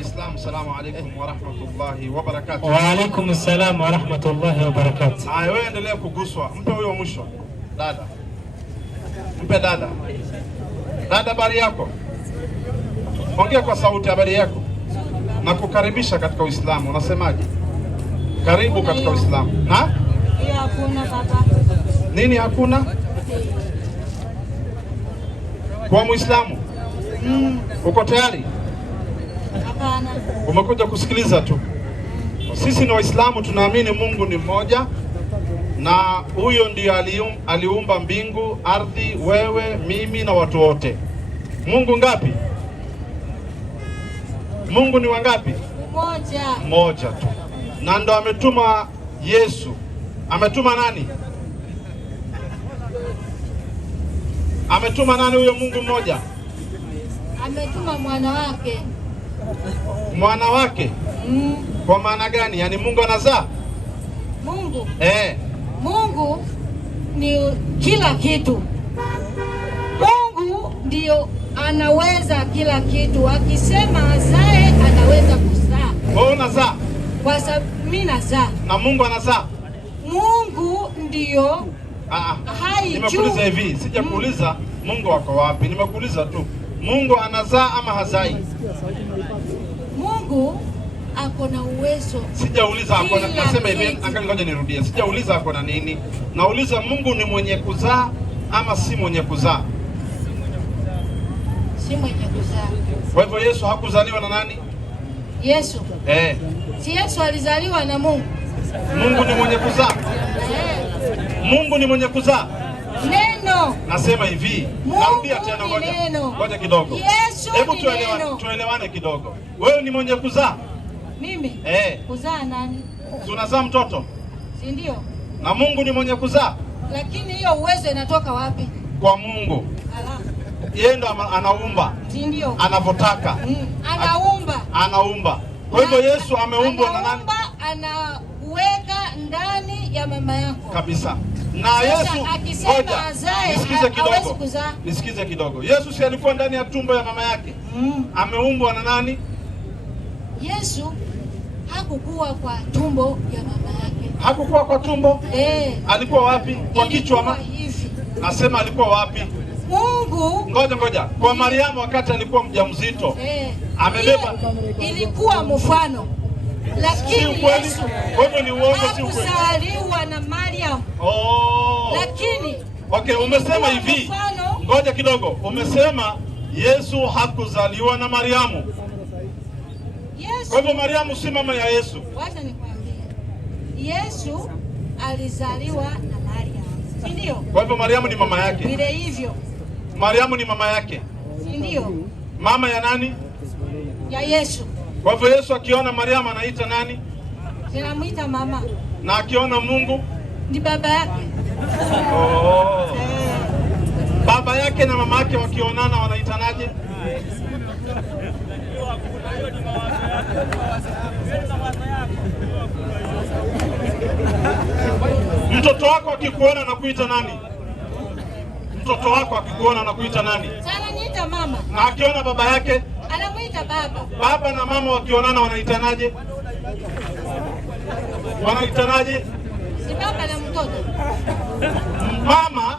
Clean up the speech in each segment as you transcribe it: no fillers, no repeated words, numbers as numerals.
Islam, salamu alaykum wa rahmatullahi wa barakatuh. Wa alaykum assalam wa rahmatullahi wa barakatuh. Haya, wewe endelea kuguswa. Mpe huyo mwisho. Dada. Mpe dada. Dada, habari yako? Ongea kwa sauti, habari yako? Na kukaribisha katika Uislamu. Unasemaje? Karibu katika Uislamu. Na? Hakuna baba. Nini hakuna? Kwa Muislamu? Uko tayari? Hapana. Umekuja kusikiliza tu. Sisi ni Waislamu, tunaamini Mungu ni mmoja, na huyo ndiyo aliumba mbingu, ardhi, wewe, mimi na watu wote. Mungu ngapi? Mungu ni wangapi? Mmoja. Mmoja tu. Na ndo ametuma Yesu. Ametuma nani? Ametuma nani huyo Mungu mmoja? Ametuma mwana wake. Mwana wake? Kwa maana gani? Yaani Mungu anazaa? Mungu? Mungu ni kila kitu. Mungu ndio anaweza kila kitu. Akisema azae, anaweza kuzaa. Wewe unazaa? Kwa sababu mimi nazaa. Na Mungu anazaa? Mungu ndio hai. Nimekuuliza hivi, sijakuuliza Mungu wako wapi. Nimekuuliza tu, Mungu anazaa ama hazai? Mungu ako na uwezo. Sijauliza ako na, nasema hivi, ngoja nirudie. Sijauliza ako na nini. Nauliza Mungu ni mwenye kuzaa ama si mwenye kuzaa? Si mwenye kuzaa. Kwa hivyo Yesu hakuzaliwa na nani? Yesu. Si Yesu alizaliwa na Mungu. Mungu ni mwenye kuzaa. Mungu ni mwenye kuzaa. Neno. Nasema hivi, narudia tena, ngoja kidogo. Yesu, hebu tuelewane kidogo. Wewe ni mwenye kuzaa? Mimi? Kuzaa nani? Tunazaa mtoto? Si ndio? Na Mungu ni mwenye kuzaa? Lakini hiyo uwezo inatoka wapi? Kwa Mungu. Yeye ndo anaumba. Si ndio? Anavyotaka. Anaumba. Kwa hivyo Yesu ameumbwa na nani? Anaweka ndani ya mama yako. Kabisa. Na Yesu akisema azae, hawezi kuzaa. Nisikize kidogo. Yesu si alikuwa ndani ya tumbo ya mama yake? Ameumbwa na nani? Yesu hakukuwa kwa tumbo ya mama yake. Hakukuwa kwa tumbo? Alikuwa wapi? Kwa kichwa ama? Nasema alikuwa wapi? Mungu. Ngoja. Kwa Mariamu wakati alikuwa mjamzito. Amebeba. Ilikuwa mfano. Lakini Yesu, kwa hivyo ni uongo, si ukweli? Hakuzaliwa na Mariamu. Lakini umesema hivi. Ngoja kidogo. Umesema Yesu hakuzaliwa na Mariamu. Yesu. Kwa hivyo Mariamu si mama ya Yesu. Wacha nikwambie. Yesu alizaliwa na Mariamu. Si ndio? Kwa hivyo Mariamu ni mama yake. Vile hivyo. Mariamu ni mama yake. Si ndio? Mama ya nani? Ya Yesu. Kwa hivyo Yesu akiona Mariamu anaita nani? Anamuita mama. Na akiona Mungu ni baba yake. Baba yake na mama yake wakionana wanaitanaje? Mtoto wako akikuona anakuita nani? Mtoto wako akikuona anakuita nani? Sana niita mama. Na akiona baba yake? Anamuita baba. Baba na mama wakionana wanaitanaje? Wanaitanaje? Si baba na mtoto. Mama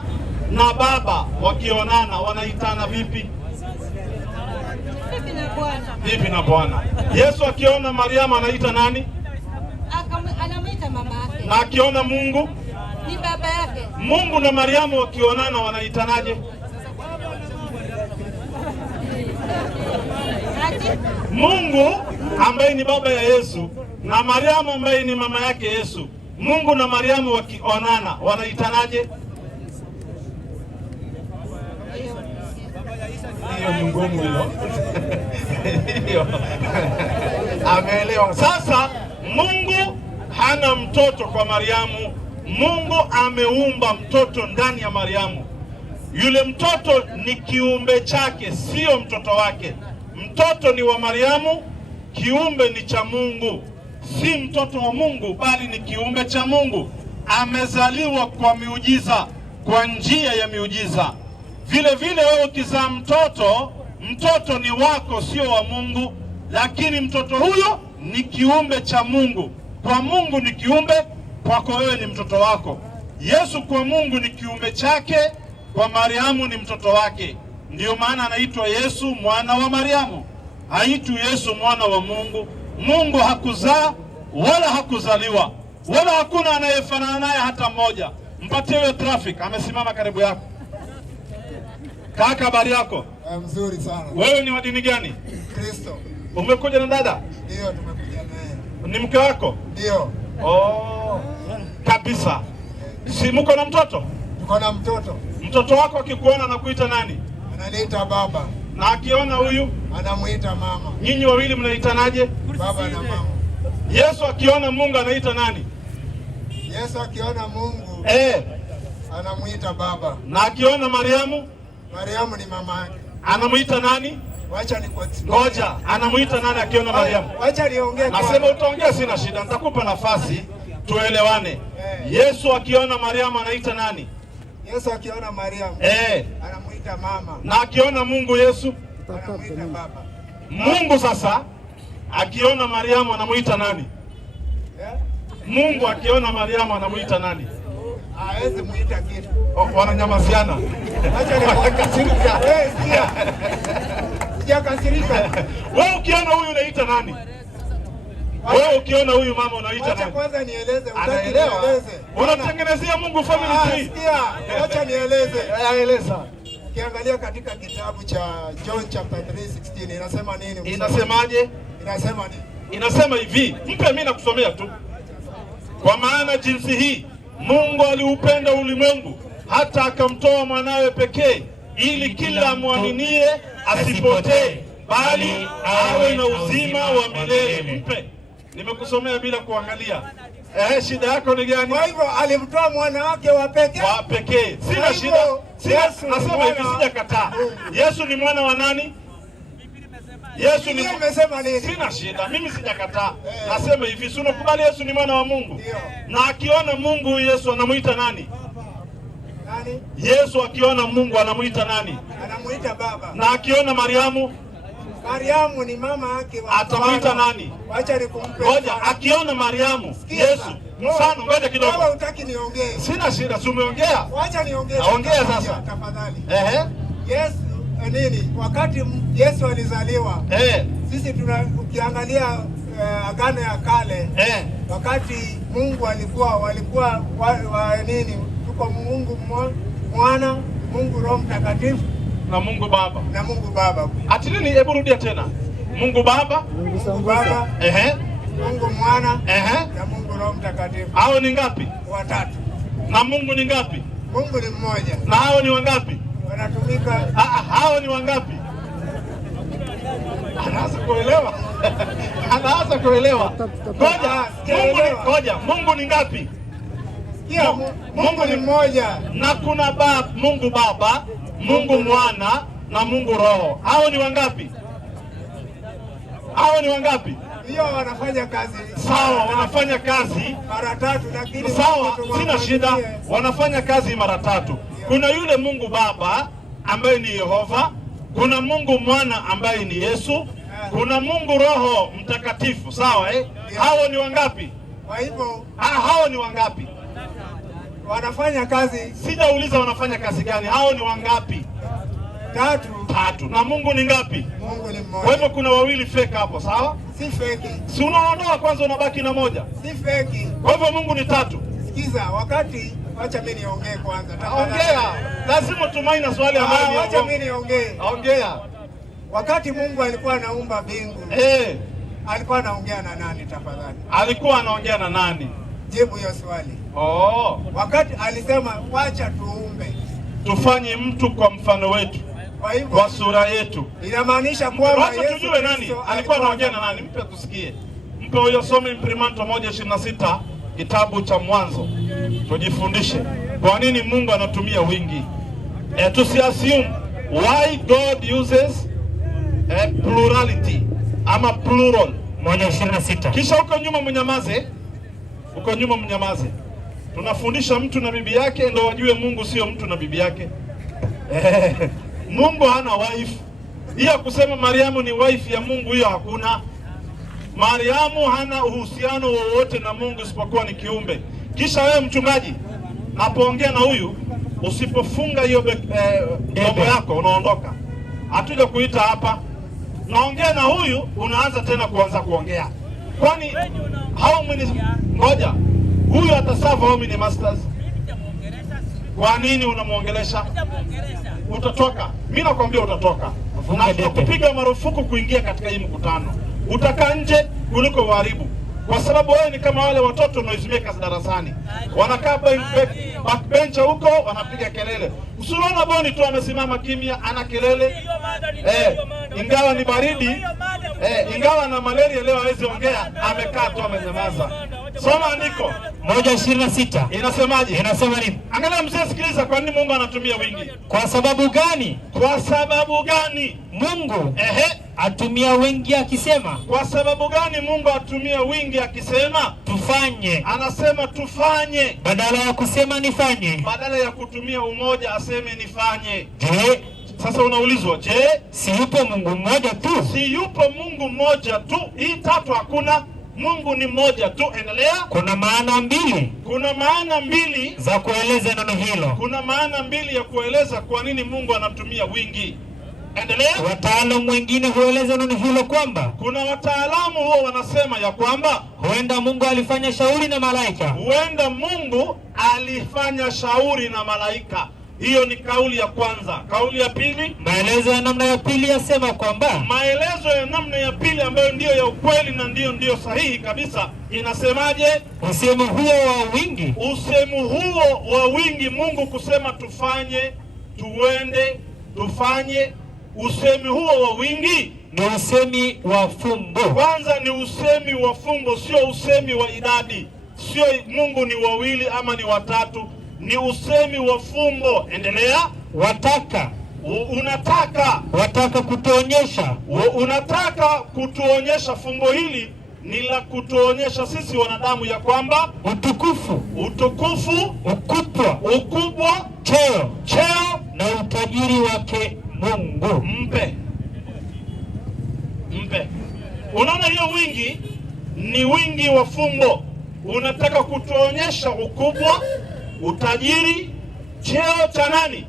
na baba wakionana wanaitana vipi? Bibi na bwana. Bibi na bwana. Yesu akiona Mariamu anaita nani? Anamuita mama yake. Na akiona Mungu? Ni baba yake. Mungu na Mariamu wakionana wanaitanaje? Mungu ambaye ni baba ya Yesu na Mariamu ambaye ni mama yake Yesu. Mungu na Mariamu wakionana wanaitanaje? Hiyo ni ngumu hiyo. Ameelewa. Sasa Mungu hana mtoto kwa Mariamu. Mungu ameumba mtoto ndani ya Mariamu. Yule mtoto ni kiumbe chake, sio mtoto wake. Mtoto ni wa Mariamu, kiumbe ni cha Mungu. Si mtoto wa Mungu bali ni kiumbe cha Mungu. Amezaliwa kwa miujiza, kwa njia ya miujiza. Vile vile wewe ukizaa mtoto, mtoto ni wako, sio wa Mungu. lakini mtoto huyo ni kiumbe cha Mungu. Kwa Mungu ni kiumbe, kwako wewe ni mtoto wako. Yesu kwa Mungu ni kiumbe chake, kwa Mariamu ni mtoto wake. Ndiyo maana anaitwa Yesu mwana wa Mariamu, haitwi Yesu mwana wa Mungu. Mungu hakuzaa wala hakuzaliwa, wala hakuna anayefanana naye hata mmoja. Mpatie huyo traffic, amesimama karibu yako. Kaka, habari yako? Mzuri sana. Wewe ni wa dini gani? Kristo. Umekuja na dada? Ndio, tumekuja naye. Ni mke wako? Ndio. Oh, kabisa. Si mko na mtoto? Tuko na mtoto. Mtoto wako akikuona anakuita nani? Ananiita baba. Na akiona huyu? Anamuita mama. Nyinyi wawili mnaitanaje? Baba na mama. Yesu akiona Mungu anaita nani? Yesu akiona Mungu anamuita baba. Na akiona Mariamu? Mariamu ni mama yake. Anamuita nani? Wacha ngoja, anamuita nani akiona Mariamu? Wacha niongee. Nasema utaongea, sina shida, nitakupa nafasi tuelewane. Yesu akiona Mariamu anaita nani? Yesu akiona Mariamu anamuita mama. Na akiona Mungu Yesu anamuita baba. Mungu sasa akiona Mariamu anamuita nani? Mungu akiona Mariamu anamuita nani? Hawezi muita kitu. Wananyamaziana. Acha nikasirika. Wewe sikia. Sijakasirika. Wewe ukiona huyu unaita nani? Wewe ukiona huyu mama unaita nani? Acha kwanza nieleze. Anaelewa. Unatengenezea Mungu family tree. Sikia. Acha nieleze. Eleza. Ukiangalia katika kitabu cha John chapter 3:16 inasema nini? Inasemaje? Inasema nini? Inasema hivi, mpe mimi nakusomea tu. Kwa maana jinsi hii Mungu aliupenda ulimwengu hata akamtoa mwanawe pekee, ili kila amwaminie asipotee, bali awe na uzima wa milele. Mpe. Nimekusomea bila kuangalia. Shida yako ni gani? Kwa hivyo alimtoa mwana wake wa pekee. Wa pekee. Sina shida. Nasema hivi, sijakataa. Yesu ni mwana wa nani? Yesu ni nimesema nini? Sina shida. Mimi sijakataa. Nasema hivi, si unakubali Yesu ni mwana wa Mungu? Na akiona Mungu Yesu anamuita nani? Nani? Yesu akiona Mungu anamuita nani? Anamuita baba. Na akiona Mariamu? Mariamu ni mama yake. Atamuita nani? Acha nikumpe. Ngoja, akiona Mariamu, Yesu. Mfano, ngoja kidogo. Wewe hutaki niongee. Sina shida, si umeongea? Acha niongee. Ongea sasa. Tafadhali. Yesu nini? Wakati Yesu alizaliwa, sisi ukiangalia Agano ya Kale, wakati Mungu walikuwa nini? Tuko Mungu Mwana, Mungu Roho Mtakatifu na Mungu Baba. Na Mungu Baba. Ati nini? Hebu rudia tena. Mungu Baba, Mungu Baba, Mungu Mwana, na Mungu Roho Mtakatifu. Hao ni ngapi? Watatu. Na Mungu ni ngapi? Mungu ni mmoja. Na hao ni wangapi? Wanatumika. Hao ni wangapi? Anaanza kuelewa. Anaanza kuelewa. Ngoja, Mungu ni ngapi? Mungu ni mmoja. Na kuna Mungu Baba, Mungu Mwana na Mungu Roho. Hao ni wangapi? Hao ni wangapi? Hiyo wanafanya kazi. Sawa, wanafanya kazi mara tatu, lakini sawa, sina shida. Wanafanya kazi mara tatu. Kuna yule Mungu Baba ambaye ni Yehova, kuna Mungu Mwana ambaye ni Yesu, kuna Mungu Roho Mtakatifu. Sawa, Hao ni wangapi? Kwa hivyo hao ni wangapi? Wanafanya kazi. Sijauliza wanafanya kazi gani. Hao ni wangapi? Tatu. Na Mungu ni ngapi? Mungu ni mmoja. Kwa hivyo kuna wawili fake hapo, sawa? Si fake. Si unaondoa kwanza unabaki na moja. Si fake. Kwa hivyo Mungu ni tatu. Sikiza, acha mimi niongee kwanza. Ongea. Lazima tumaini na swali ambalo acha mimi niongee. Ongea. Wakati Mungu alikuwa anaumba mbingu. Alikuwa anaongea na nani tafadhali? Alikuwa anaongea na nani? Jibu hiyo swali. Wakati alisema wacha tuumbe, tufanye mtu kwa mfano wetu, kwa sura yetu. Inamaanisha kwamba Yesu tujue nani alikuwa anaongea na nani. Mpe tusikie. Mpe huyo, some Imprimanto 1:26 kitabu cha Mwanzo. Tujifundishe kwa nini Mungu anatumia wingi. Tusiassume why God uses plurality ama plural. 1:26. Kisha huko nyuma mnyamaze. Huko nyuma mnyamaze. Tunafundisha mtu na bibi yake ndio wajue Mungu sio mtu na bibi yake. Mungu hana wife. Hiyo kusema Mariamu ni wife ya Mungu, hiyo hakuna. Mariamu hana uhusiano wowote na Mungu isipokuwa ni kiumbe. Kisha wewe mchungaji, napoongea na huyu, usipofunga hiyo domo yako unaondoka. Hatuja kuita hapa. Naongea na huyu, unaanza tena kuongea. Kwani how many ngoja. Huyu ataserve how many masters? Kwa nini unamuongelesha? Utatoka. Mimi nakwambia utatoka. Na kupiga marufuku kuingia katika hii mkutano. Utakaa nje kuliko uharibu. Kwa sababu wewe ni kama wale watoto unaoizimia kazi darasani. Wanakaa backbench huko wanapiga kelele. Usiona Boni tu amesimama kimya ana kelele. Ingawa ni baridi, ingawa na malaria leo hawezi ongea, amekaa tu amenyamaza. Soma andiko 1:26. Inasemaje? Inasema nini? Angalia mzee, sikiliza, kwa nini Mungu anatumia wingi? Kwa sababu gani? Kwa sababu gani Mungu atumia wingi akisema? Kwa sababu gani Mungu atumia wingi akisema tufanye? Anasema tufanye badala ya kusema nifanye. Badala ya kutumia umoja aseme nifanye. Je, sasa unaulizwa, je, si yupo Mungu mmoja tu? Si yupo Mungu mmoja tu? Hii tatu hakuna. Mungu ni mmoja tu. Endelea. Kuna maana mbili. Kuna maana mbili za kueleza neno hilo. Kuna maana mbili ya kueleza kwa nini Mungu anatumia wingi. Endelea. Wataalamu wengine hueleza neno hilo kwamba, kuna wataalamu huo wanasema ya kwamba huenda Mungu alifanya shauri na malaika. Huenda Mungu alifanya shauri na malaika. Hiyo ni kauli ya kwanza. Kauli ya pili, maelezo ya namna ya pili yasema kwamba, maelezo ya namna ya pili ambayo ndiyo ya ukweli na ndiyo sahihi kabisa, inasemaje? Usemu huo wa wingi, usemu huo wa wingi, Mungu kusema tufanye, tuende, tufanye, usemi huo wa wingi ni usemi wa fumbo. Kwanza ni usemi wa fumbo, sio usemi wa idadi. Sio Mungu ni wawili ama ni watatu, ni usemi wa fumbo. Endelea. Wataka kutuonyesha. Unataka kutuonyesha. Fumbo hili ni la kutuonyesha sisi wanadamu ya kwamba utukufu, ukubwa, cheo na utajiri wake Mungu. Mpe. Unaona, hiyo wingi ni wingi wa fumbo. Unataka kutuonyesha ukubwa, utajiri, cheo cha nani?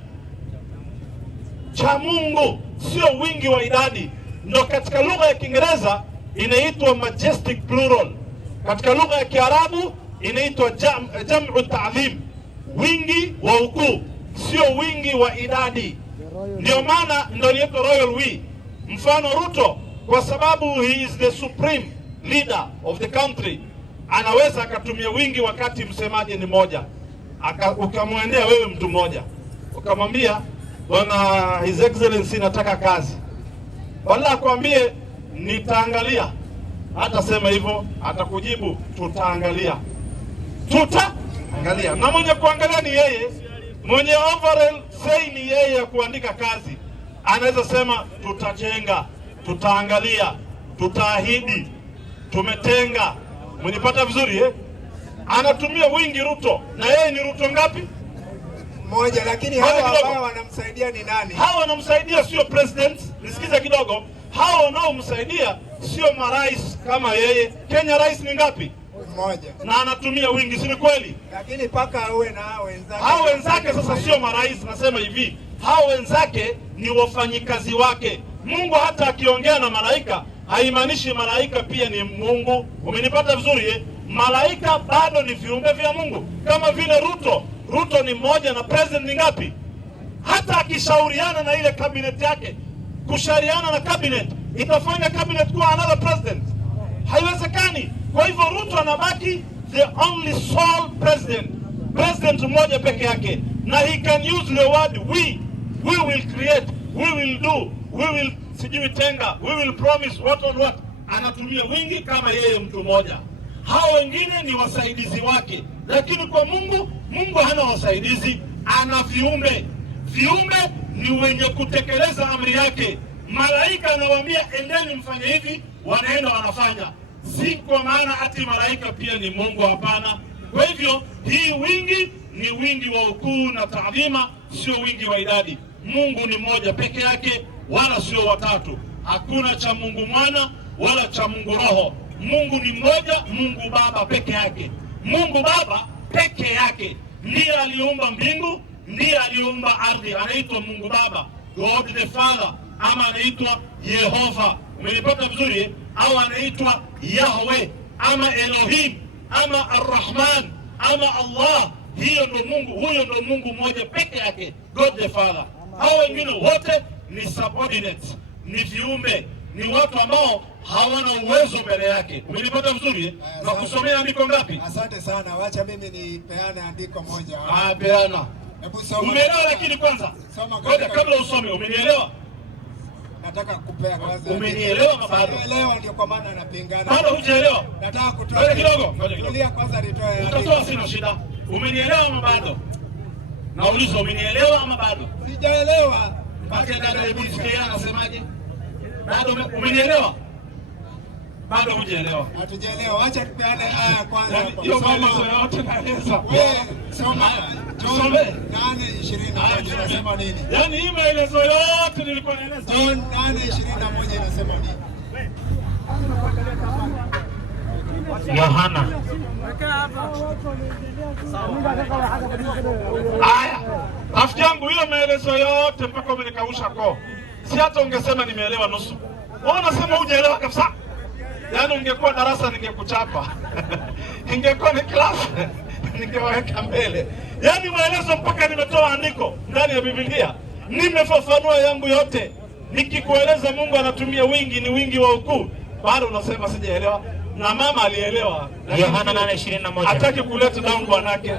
Cha Mungu, sio wingi wa idadi. Ndio katika lugha ya Kiingereza inaitwa majestic plural. Katika lugha ya Kiarabu inaitwa jam'u ta'dhim, wingi wa ukuu, sio wingi wa idadi. Ndio maana ndio inaitwa royal we. Mfano Ruto, kwa sababu he is the supreme leader of the country, anaweza akatumia wingi wakati msemaji ni moja. Ukamwendea wewe mtu mmoja, ukamwambia bwana His Excellency nataka kazi, wala akwambie nitaangalia, hata sema hivyo, atakujibu tutaangalia. Na mwenye kuangalia ni yeye, mwenye overall say ni yeye ya kuandika kazi. Anaweza sema tutajenga, tutaangalia, tutaahidi, tumetenga. Mwenipata vizuri Anatumia wingi Ruto. Na yeye ni Ruto ngapi? Moja. Lakini hawa wanamsaidia ni nani? Hawa wanamsaidia sio president. Nisikize kidogo. Hawa wanaomsaidia sio marais kama yeye. Kenya rais ni ngapi? Moja. Na anatumia wingi, si kweli? Lakini paka awe na wenzake. Hao wenzake sasa sio marais. Nasema hivi, hao wenzake ni wafanyikazi wake. Mungu hata akiongea na malaika haimaanishi malaika pia ni Mungu. Umenipata vizuri Malaika bado ni viumbe vya Mungu. Kama vile Ruto ni mmoja na president ni ngapi? Hata akishauriana na ile cabinet yake, kushauriana na cabinet itafanya cabinet kuwa another president? Haiwezekani. Kwa hivyo Ruto anabaki the only sole president mmoja peke yake, na he can use the word we will create, we will do, we will sijui tenga, we will promise what on what. Anatumia wingi kama yeye mtu mmoja. Hao wengine ni wasaidizi wake. Lakini kwa Mungu hana wasaidizi, ana viumbe. Viumbe ni wenye kutekeleza amri yake. Malaika anawaambia endeni mfanye hivi, wanaenda wanafanya. Si kwa maana ati malaika pia ni Mungu, hapana. Kwa hivyo hii wingi ni wingi wa ukuu na taadhima, sio wingi wa idadi. Mungu ni mmoja peke yake, wala sio watatu. Hakuna cha Mungu Mwana wala cha Mungu Roho. Mungu ni mmoja, Mungu Baba peke yake. Mungu Baba peke yake ndiye aliumba mbingu, ndiye aliumba ardhi, anaitwa Mungu Baba, God the Father, ama anaitwa Yehova. Umenipata vizuri? Au anaitwa Yahweh ama Elohim ama Ar-Rahman ama Allah. Hiyo ndo Mungu, huyo ndo Mungu mmoja peke yake, God the Father. Hao wengine wote ni subordinates, ni viumbe, ni watu ambao hawana uwezo mbele yake. Umenipata vizuri? Na kusomea andiko ngapi? Asante sana. Wacha mimi nipeane andiko moja. Peana. Hebu soma. Umeelewa? Lakini kwanza ngoja kabla usome, umenielewa? Nataka kupea kwanza. Umenielewa ama bado? Umeelewa, ndio kwa maana napingana. Bado hujaelewa? Nataka kutoa. Ngoja kidogo. Tulia kwanza nitoe. Utatoa, sina shida. Umenielewa ama bado? Nauliza, umenielewa ama bado? Sijaelewa. Mpaka dada hebu sikia anasemaje? Bado umenielewa? Bado hujaelewa? Hatujaelewa. Acha tupeane aya kwanza hapo. Hiyo maelezo yote naeleza. Wewe soma. Tusome. 8:21 inasema nini? Yaani hii maelezo yote nilikuwa naeleza. John 8:21 inasema nini? Yohana. Haya. Rafiki yangu, hiyo maelezo yote mpaka umenikausha koo. Si hata ungesema nimeelewa nusu. Wewe unasema hujaelewa kabisa. Yaani ungekuwa darasa ningekuchapa. Ingekuwa ni class ningeweka mbele. Yaani maelezo mpaka nimetoa andiko ndani ya Biblia. Nimefafanua yangu yote. Nikikueleza Mungu anatumia wingi, ni wingi wa ukuu. Bado unasema sijaelewa. Na mama alielewa. Yohana 8:21. Hataki kuleta down bwanake.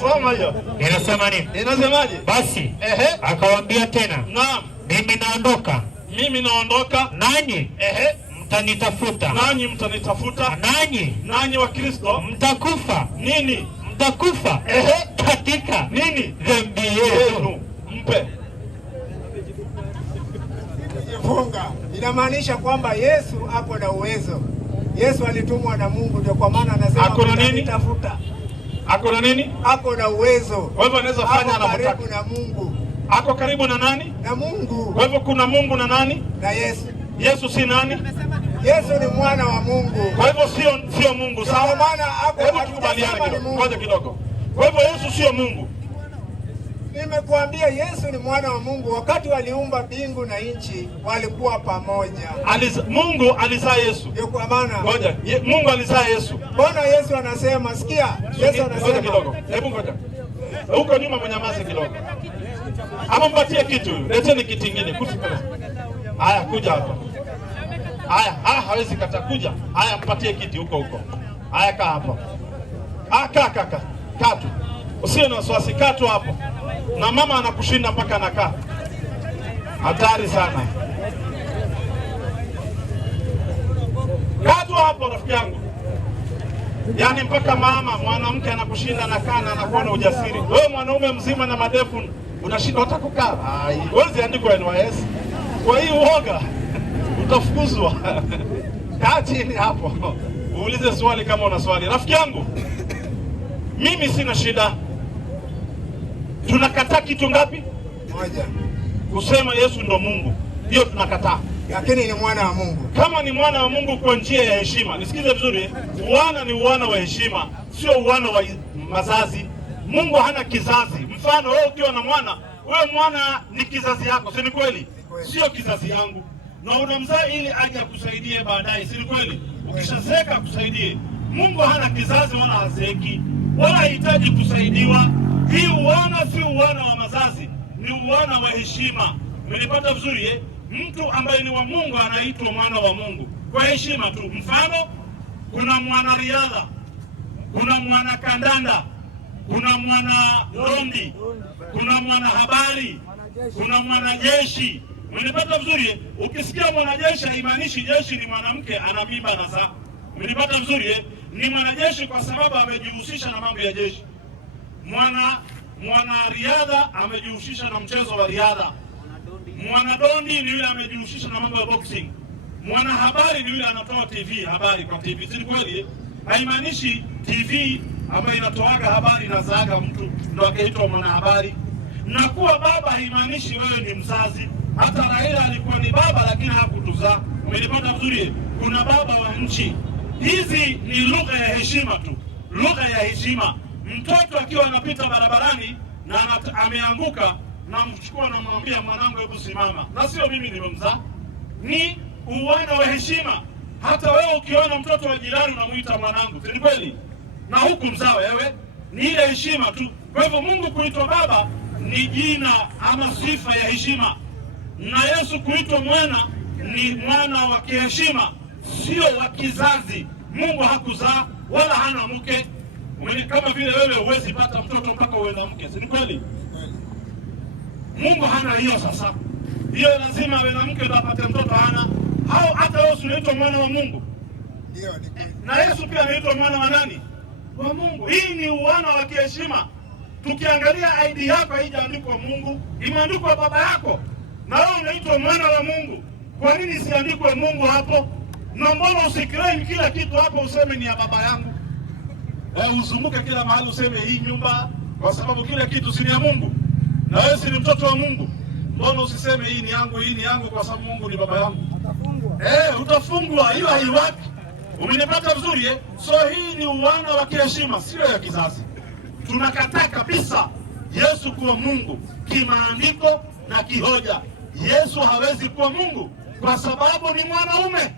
Soma hiyo. Inasema nini? Inasemaje? Basi akawaambia tena, naam, mimi naondoka, nanyi mtanitafuta. Nanyi mtanitafuta. Nanyi wa Kristo mtakufa. Nini? Mtakufa katika nini? dhambi yenu. Mpe. Funga. Inamaanisha kwamba Yesu ako na uwezo. Yesu alitumwa na Mungu, ndio kwa maana anasema ako na nini? Tafuta. Ako na nini? Ako na uwezo. Kwa hivyo anaweza fanya anapotaka. Karibu na Mungu. Ako karibu na nani? Na Mungu. Kwa hivyo kuna Mungu na nani? Na Yesu. Yesu si nani? Yesu ni mwana wa Mungu. Kwa hivyo sio Mungu, sawa? Kwa maana hapo tukubaliane kidogo. Ngoja kidogo. Kwa hivyo Yesu sio Mungu. Nimekuambia Yesu ni mwana wa Mungu. Wakati waliumba mbingu na nchi walikuwa pamoja. Mungu alizaa Yesu. Ndio kwa maana. Ngoja. Mungu alizaa Yesu. Mbona Yesu anasema, sikia. Yesu anasema. Ngoja kidogo. Hebu ngoja. Huko nyuma mnyamaze kidogo. Ama mpatie kitu. Leteni kitu kingine. Haya, kuja hapa. Haya, hawezi kata kuja. Haya, mpatie kiti huko. Haya, kaa hapa. Kaa. Kaa tu. Usiwe na wasiwasi, kaa tu hapo. Na mama anakushinda mpaka anakaa. Hatari sana. Kaa tu hapo rafiki yangu. Yaani mpaka mama mwanamke anakushinda na kana anakuwa na ujasiri. Wewe mwanaume mzima na madefu unashinda hata kukaa. Huwezi andikwa NYS. Kwa hiyo uoga utafukuzwa. Kaa chini hapo. Uulize swali kama una swali. Rafiki yangu, mimi sina shida. Tunakataa kitu ngapi? Moja. Kusema Yesu ndo Mungu. Hiyo tunakataa. Lakini ni mwana wa Mungu. Kama ni mwana wa Mungu kwa njia ya heshima. Nisikize vizuri, uwana ni uwana wa heshima, sio uwana wa mazazi. Mungu hana kizazi. Mfano wewe ukiwa na mwana, wewe mwana ni kizazi yako, si ni kweli? Sio kizazi yangu. Na unamzaa ili aje akusaidie baadaye, si ni kweli? Ukishazeka akusaidie. Mungu hana kizazi wala hazeki, wala hahitaji kusaidiwa. Hii uwana si uwana wa mazazi, ni uwana wa heshima. Umenipata vizuri? Mtu ambaye ni wa Mungu anaitwa mwana wa Mungu kwa heshima tu. Mfano, kuna mwanariadha, kuna mwana kandanda, kuna mwana dondi, kuna mwana habari, kuna mwanajeshi. Umenipata vizuri? Ukisikia mwanajeshi haimaanishi jeshi ni mwanamke ana mimba na saa. Umenipata vizuri? Ni mwanajeshi kwa sababu amejihusisha na mambo ya jeshi. Mwanariadha amejihusisha na mchezo wa riadha. Mwanadondi ni yule amejihusisha na mambo ya boxing. Mwanahabari ni yule anatoa TV, habari kwa TV. Si kweli? Haimaanishi TV ambayo inatoaga habari na zaaga mtu ndio akaitwa mwanahabari. Na kuwa baba haimaanishi wewe ni mzazi. Hata Raila alikuwa ni baba lakini hakutuzaa. Umenipata vizuri? Kuna baba wa nchi hizi ni lugha ya heshima tu, lugha ya heshima. Mtoto akiwa anapita barabarani na ameanguka, namchukua na kumwambia mwanangu, hebu simama, na sio mimi nimemzaa, ni uwana wa heshima. Hata wewe ukiona mtoto wa jirani unamuita mwanangu, si kweli? Na huku mzaa wewe, ni ile heshima tu. Kwa hivyo Mungu kuitwa baba ni jina ama sifa ya heshima, na Yesu kuitwa mwana ni mwana wa kiheshima, sio wa kizazi. Mungu hakuzaa wala hana mke. Kama vile wewe huwezi pata mtoto mpaka uwe na mke, si kweli? Mungu hana hiyo. Sasa hiyo lazima awe na mke ndio apate mtoto. Hana hao. Hata wewe unaitwa mwana wa Mungu, na Yesu pia anaitwa mwana wa nani? Wa Mungu. Hii ni uwana wa kiheshima. Tukiangalia ID yako haijaandikwa Mungu, imeandikwa baba yako, na wewe unaitwa mwana wa Mungu. Kwa nini siandikwe Mungu hapo? Na mbona usiklaim kila kitu hapo useme ni ya baba yangu? Uzunguke kila mahali useme hii nyumba, kwa sababu kila kitu si ya Mungu. Na wewe si mtoto wa Mungu. Mbona usiseme hii ni yangu, hii ni yangu, kwa sababu Mungu ni baba yangu? Utafungwa. Hiyo haiwaki. Umenipata vizuri eh? So hii ni uwana wa kiheshima, sio ya kizazi. Tunakataa kabisa Yesu kuwa Mungu kimaandiko na kihoja. Yesu hawezi kuwa Mungu kwa sababu ni mwanaume.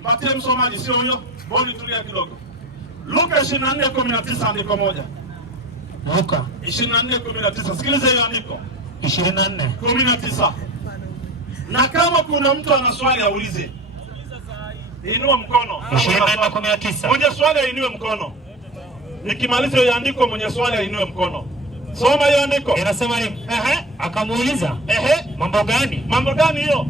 Mpatie msomaji, sio huyo. Boni tulia kidogo. Luka 24:19 andiko moja. Luka 24:19. Sikiliza hiyo andiko. 24:19. Na kama kuna mtu ana swali aulize. Inua mkono. 24:19. Mwenye swali ainue mkono. Nikimaliza hiyo andiko, mwenye swali ainue mkono. Soma hiyo andiko. Inasema nini? Akamuuliza, mambo gani? Mambo gani hiyo?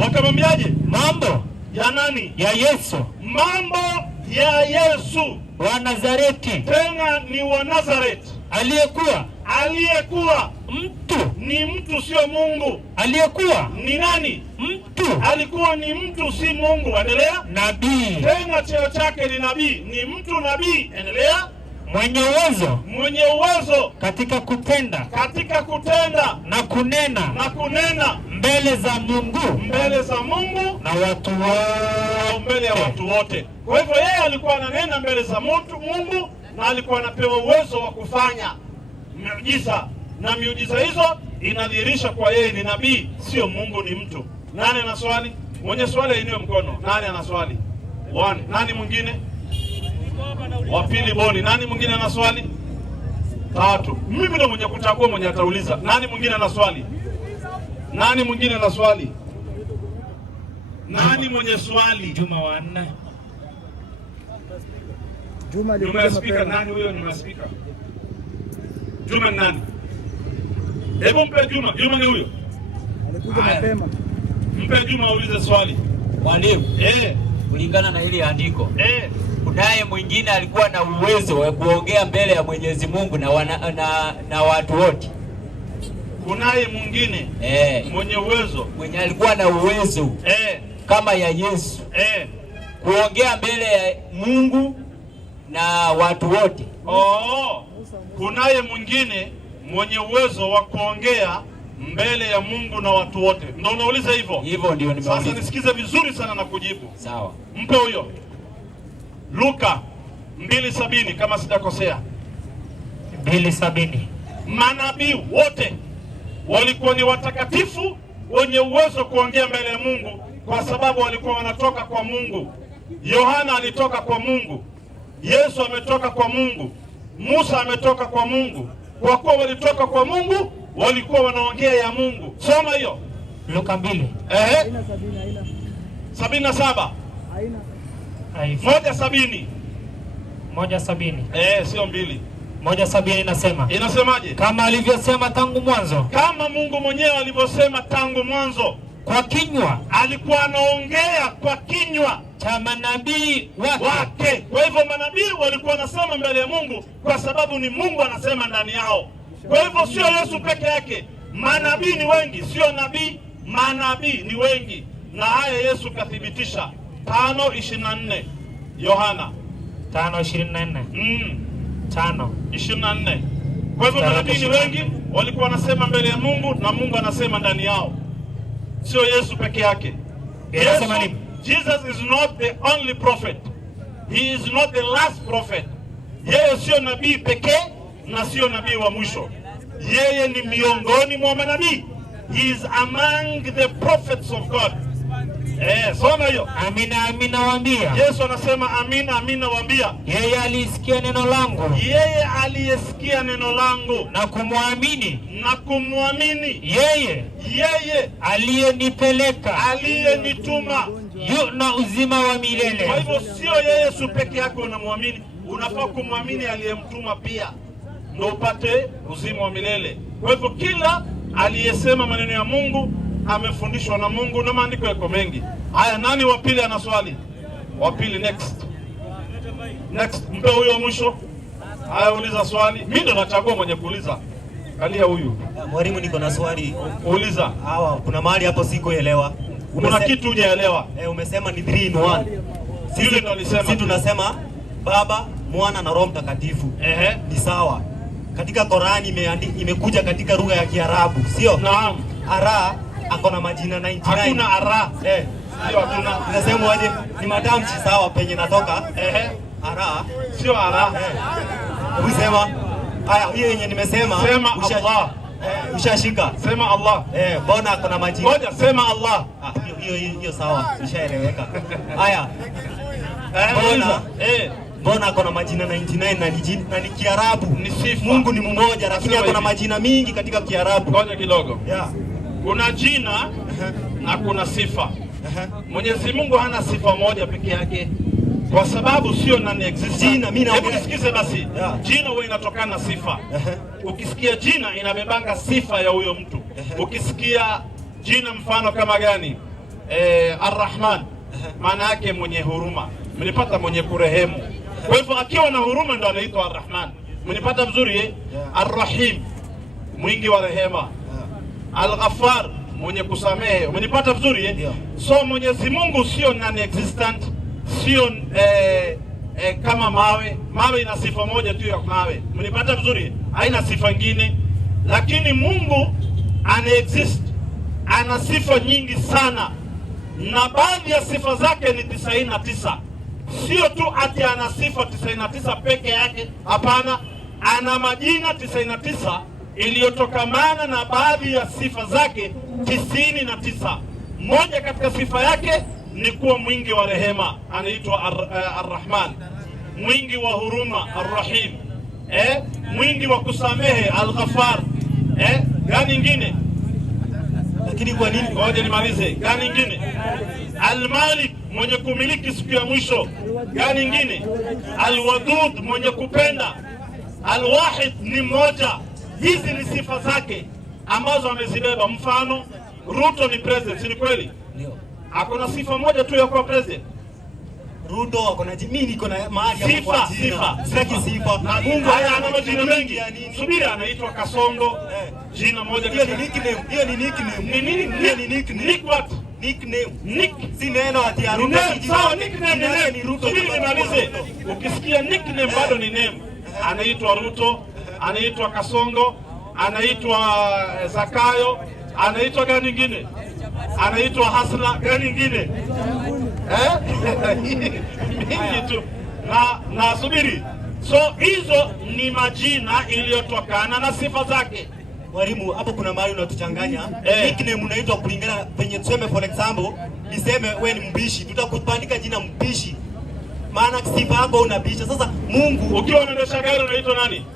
Wakamwambiaje? Mambo ya nani? Ya Yesu. Mambo ya Yesu wa Nazareti. Tena ni wa Nazareti. Aliyekuwa mtu. Ni mtu, sio Mungu. Aliyekuwa ni nani? Mtu. Alikuwa ni mtu, si Mungu. Endelea. Nabii. Tena cheo chake ni nabii. Ni mtu nabii. Endelea. Mwenye uwezo katika kutenda na kunena mbele za Mungu na watu wote, mbele ya watu wote. Kwa hivyo yeye alikuwa ananena mbele za Mungu na alikuwa anapewa uwezo wa kufanya miujiza, na miujiza hizo inadhihirisha kwa yeye ni nabii, sio Mungu, ni mtu. Nani ana swali? Mwenye swali ainue mkono. Nani ana swali? One. Nani mwingine? Wa pili Boni. Nani mwingine ana swali? Tatu. Mimi ndo mwenye kuchagua mwenye atauliza. Nani mwingine ana swali? Nani mwingine ana swali? Nani mwenye swali? Juma wa 4. Juma speaker. Nani huyo? Ni speaker. Juma nani? Hebu mpe Juma. Juma ni huyo? Alikuja mapema. Mpe Juma aulize swali. Mwalimu. Kulingana na hili andiko. Kunaye mwingine alikuwa na uwezo wa kuongea mbele ya Mwenyezi Mungu na watu wote. Kunaye mwingine mwenye uwezo, mwenye alikuwa na uwezo kama ya Yesu kuongea mbele ya Mungu na watu wote. Kunaye mwingine mwenye uwezo wa kuongea mbele ya Mungu na watu wote. Ndio unauliza hivyo? Hivyo ndio nimeuliza. Sasa nisikize vizuri sana na kujibu. Sawa. Mpe huyo. Luka 2:70 kama sitakosea. 2:70. Manabii wote walikuwa ni watakatifu wenye uwezo kuongea mbele ya Mungu kwa sababu walikuwa wanatoka kwa Mungu. Yohana alitoka kwa Mungu. Yesu ametoka kwa Mungu. Musa ametoka kwa Mungu. Kwa kuwa walitoka kwa Mungu, walikuwa wanaongea ya Mungu. Soma hiyo. Luka 2. 77. 1:70. 1:70. Sio 2. 1:70 inasema. Inasemaje? Kama alivyosema tangu mwanzo. Kama Mungu mwenyewe alivyosema tangu mwanzo. Kwa kinywa. Alikuwa anaongea kwa kinywa cha manabii wake. Kwa hivyo manabii walikuwa wanasema mbele ya Mungu kwa sababu ni Mungu anasema ndani yao. Kwa hivyo sio Yesu peke yake. Manabii ni wengi, sio nabii. Manabii ni wengi. Na haya Yesu kathibitisha. 5:24 Yohana 5:24. 5:24. Kwa hivyo manabii ni wengi, walikuwa wanasema mbele ya Mungu na Mungu anasema ndani yao. Sio Yesu peke yake. Jesus is not the only prophet. He is not the last prophet. Yeye sio nabii pekee na sio nabii wa mwisho. Yeye ni miongoni mwa manabii. He is among the prophets of God. Soma hiyo. Amina, amina waambia. Yesu anasema amina, amina waambia. Yeye alisikia neno langu. Yeye aliyesikia neno langu na kumwamini. Na kumwamini. Yeye aliyenipeleka. Aliyenituma. Na uzima wa milele. Kwa hivyo sio Yesu peke yake unamwamini, unafaa kumwamini aliyemtuma pia ndio upate uzima wa milele. Kwa hivyo kila aliyesema maneno ya Mungu amefundishwa na Mungu na maandiko yako mengi. Haya, nani wa pili ana swali? Wa pili, next. Mpe huyo mwisho. Haya, uliza swali. Mimi ndo nachagua mwenye kuuliza. Kalia huyu. Mwalimu, niko na swali. Uliza. Kuna mahali hapo sikuelewa. Kuna kitu hujaelewa. Umesema ni 3 in 1. Sisi ndo alisema. Sisi tunasema Baba, Mwana na Roho Mtakatifu. Ni sawa. Katika Qur'ani imekuja katika lugha ya Kiarabu, sio? Naam. Ara ako na majina 99. Hakuna ara. Sio hakuna. Unasema aje? Ni matamshi sawa penye natoka. Ara sio ara. Usema haya, hiyo yenye nimesema. Sema Allah. Ushashika. Sema Allah. Mbona ako na majina? Ngoja, sema Allah. Hiyo sawa. Ushaeleweka. Haya. Mbona ako na majina 99 na ni Kiarabu? Ni sifa. Mungu ni mmoja lakini ako na majina mingi katika Kiarabu. Ngoja kidogo. Kuna jina na kuna sifa. Mwenyezi Mungu hana sifa moja peke yake, kwa sababu sio non-existent. Hebu nisikize basi. Jina huwa inatokana na sifa. Ukisikia jina inabebanga sifa ya huyo mtu. Ukisikia jina mfano kama gani? Ar-Rahman, maana yake mwenye huruma. Mnipata? Mwenye kurehemu. Kwa hivyo akiwa na huruma ndo anaitwa Ar-Rahman. Mnipata vizuri? Ar-Rahim, mwingi wa rehema. Al-Ghaffar, mwenye kusamehe. Mnipata vizuri? So Mwenyezi Mungu sio non-existent, sio kama mawe. Mawe ina sifa moja tu ya mawe. Mnipata vizuri? Haina sifa nyingine. Lakini Mungu ana-exist, ana sifa nyingi sana, na baadhi ya sifa zake ni 99. Sio tu ati ana sifa 99 peke yake, hapana. Ana majina 99 iliyotokamana na baadhi ya sifa zake 99. Moja katika sifa yake ni kuwa mwingi wa rehema, anaitwa Ar-Rahman. Mwingi wa huruma, Ar-Rahim. Mwingi wa kusamehe, Al-Ghaffar. Gani nyingine? Lakini kwa nini? Ngoja nimalize. Gani nyingine? Al-Malik, mwenye kumiliki siku ya mwisho. Gani nyingine? Al-Wadud, mwenye kupenda. Al-Wahid, ni mmoja. Hizi ni sifa zake ambazo amezibeba. Mfano, Ruto ni president, ni kweli? Ndio. Hakuna sifa moja tu ya kuwa president. Ruto akona mimi niko na mahali hapo kwa sifa. Na Mungu ana majina mengi. Subiri, anaitwa Kasongo. Jina moja. Hiyo ni nickname. Ni nickname. Nick what? Nickname. Nick si neno ati ya Ruto. Sawa, nickname ni Ruto. Subiri nimalize. Ukisikia nickname bado ni name. Anaitwa Ruto, anaitwa Kasongo, anaitwa Zakayo, anaitwa gani nyingine? Anaitwa Hasla, gani nyingine? Mingi tu. Na subiri. So hizo ni majina iliyotokana na sifa zake. Mwalimu, hapo kuna mahali unatuchanganya. Nickname unaitwa kulingana penye tuseme, for example, niseme wewe ni mbishi, tutakupandika jina mbishi. Maana sifa yako unabisha. Sasa Mungu, ukiwa unaendesha gari unaitwa nani?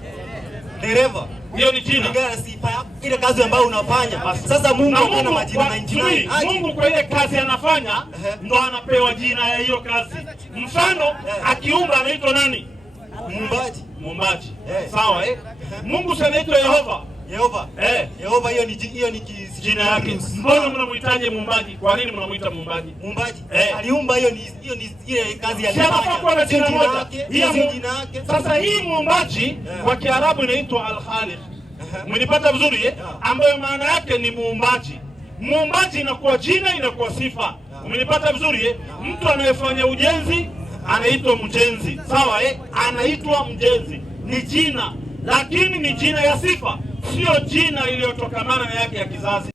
Dereva. Hiyo ni jina. Kulingana sifa yako, ile kazi ambayo unafanya. Sasa Mungu ana majina 99. Mungu kwa ile kazi anafanya ndo anapewa jina ya hiyo kazi. Mfano, akiumba anaitwa nani? Muumbaji. Sawa Mungu si anaitwa Yehova? Yehova, hiyo ni jina yake. Mbona mnamhitaji muumbaji? Kwa nini mnamuita muumbaji? Muumbaji aliumba, hiyo ni ile kazi alifanya. Jina yake. Sasa hii muumbaji kwa Kiarabu inaitwa Al-Khaliq. Mmenipata vizuri ambayo maana yake ni muumbaji. Muumbaji inakuwa jina, inakuwa sifa. Mmenipata vizuri Mtu anayefanya ujenzi anaitwa mjenzi. Sawa anaitwa mjenzi. Ni jina, lakini ni jina ya sifa, sio jina iliyotokamana na yake ya kizazi.